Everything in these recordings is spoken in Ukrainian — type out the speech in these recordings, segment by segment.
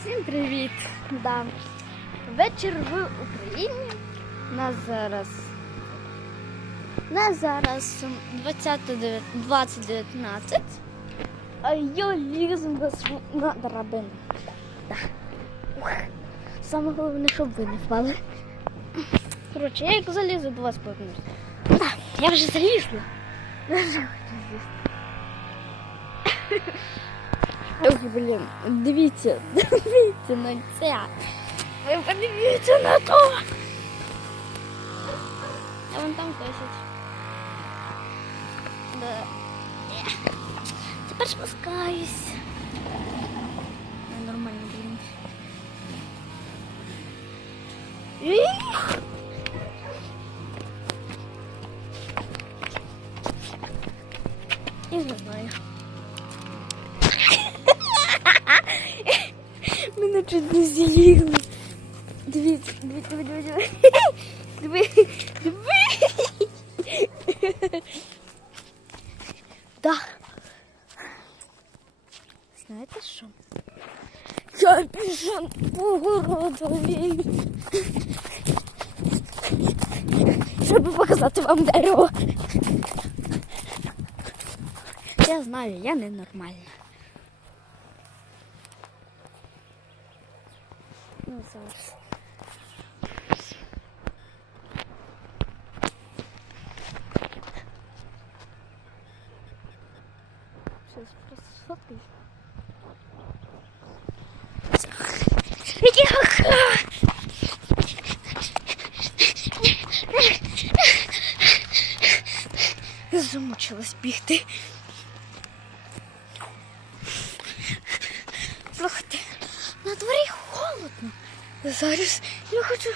Всім привіт! Да. Вечір в Україні. Нас зараз. Нас зараз 20 2019. А я лізу на, на драбину. Да. Саме головне, щоб ви не впали. Коротше, я як залізу до вас повернусь. Да, я вже залізла. Ой, блін, дивіться, дивіться на це. Ви подивіться на то. А вон там косять. Да. Є. Тепер спускаюсь. Ну, Нормально, блін. Їх. Я не знаю. З'їли. Дивіться, дивіться, дивіться, дивіться. Диви, диви. Знаєте що? Я пішла по городові. Щоб показати вам дерево. Я знаю, я ненормальна. Ну, зараз. Сейчас просто сфоткаю. Зараз я хочу.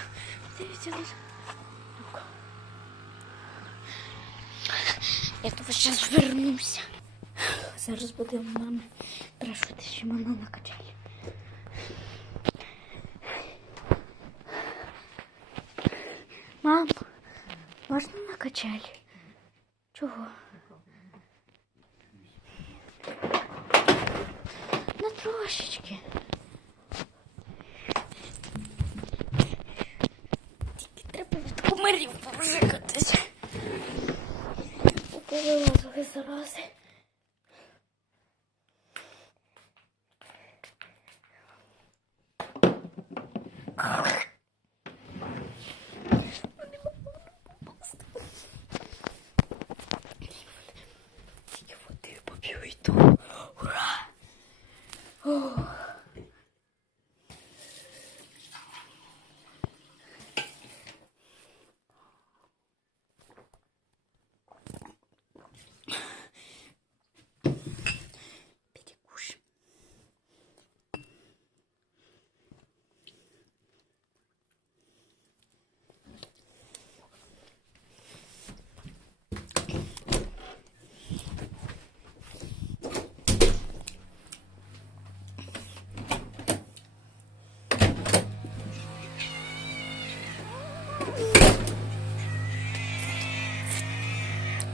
Я тут зараз вернуся. Зараз буде мама спрашувати, що мене накачає. Мам, можна накачали? Чого? Ну трошечки. Google mal so gestern aus. Ich wurde überbrüht.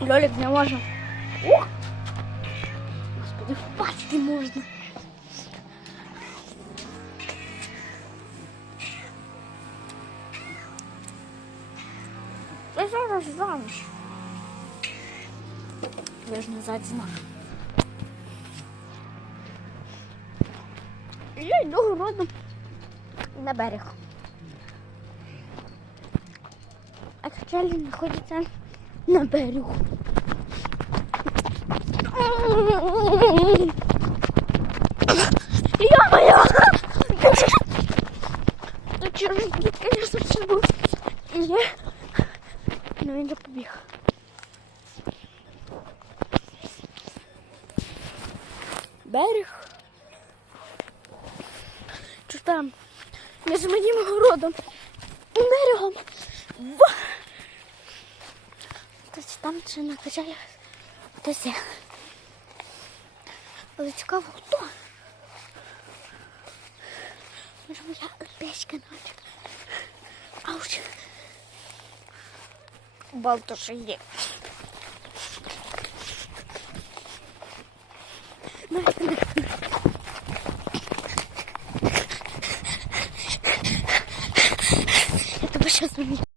Лёлик не може. Ух! Господи, впасти можна. Я зараз замуж. Я ж назад знаю. Я йду городом на берег. А качелі знаходяться на берегу. Я моя! Ну через конечно, все був. І я. Ну він же побіг. Берег. Чи там між моїм городом там вже на качелях хтось. Але цікаво хто. Може моя печка ночка. Ауч. Балтуша є. Это бы сейчас на меня.